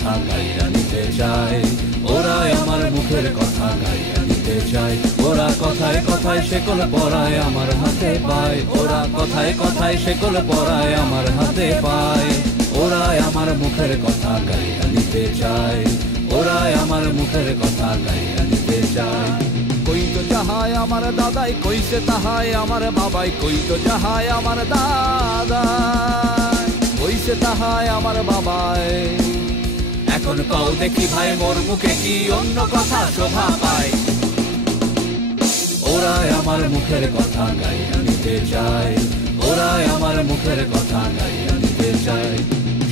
কথা গাইয়া নিতে চায়, ওরাই আমার মুখের কথা গাইয়া নিতে চায়। ওরা কথায় কথায় শেকল পরায় আমার হাতে পায়, ওরা কথায় কথায় শেকল পরায় আমার হাতে পায়। ওরাই আমার মুখের কথা গাইয়া নিতে চায়, ওরাই আমার মুখের কথা গাইয়া নিতে চায়। কই তো যাহাই আমার দাদাই, কইছে তাহাই আমার বাবাই, কই তো যাহাই আমার দাদাই, কইছে তাহাই আমার বাবাই। এখন কও দেখি ভাই মোর মুখে কি অন্য কথা শোভা পায়? ওরাই আমার মুখের কথা গাইয়া নিতে চায়, ওরাই আমার মুখের কথা গাইয়া নিতে চায়।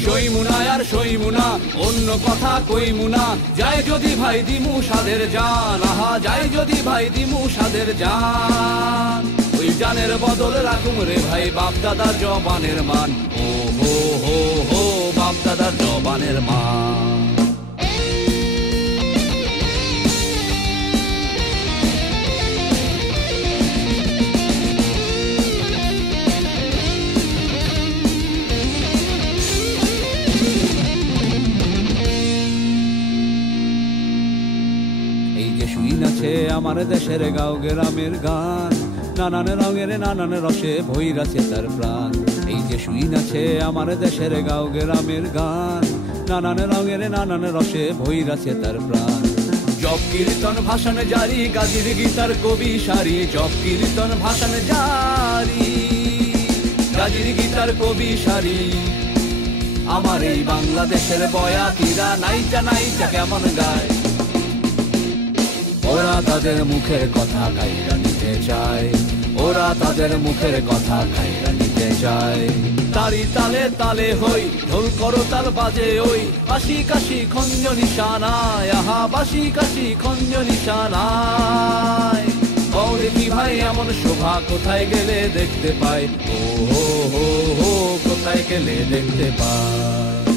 সইমুনা আর সইমুনা অন্য কথা কইমুনা, যাই যদি ভাই দিমু সাদের জান, আহা যাই যদি ভাই দিমু সাদের জান। ওই জানের বদল রাখুম রে ভাই বাপ দাদার জবানের মান, ও হো হো হো বাপ দাদার জবানের মান। আছে আমার দেশের গাঁও গ্রামের গান, নানান রঙের নানান রসে ভৈরাছে তার প্রাণ। এই যে শুইন আছে আমার দেশের গাঁও গ্রামের গান, নানান রঙের নানান রসে ভৈরাছে তার প্রাণ। জপ কীর্তন ভাষণ জারি, গাজীর গীতার কবি সারি, জপ কীর্তন ভাষণ জারি, গাজীর গীতার কবি সারি। আমার এই বাংলাদেশের বয়াতিরা নাইচা নাইচা কেমন গায়, ওরা তাদের মুখের কথা গাইয়া নিতে চায়, ওরা তাদের মুখের কথা গাইয়া নিতে চায়। তারি তালে তালে হই ঢোল করতাল বাজে ওই, বাঁশি কাশি খঞ্জ নিশানায়, আহা বাঁশি কাশি খঞ্জ নিশানায়। কও দেখি ভাই এমন শোভা কোথায় গেলে দেখতে পাই, ও হো হো হো কোথায় গেলে দেখতে পাই।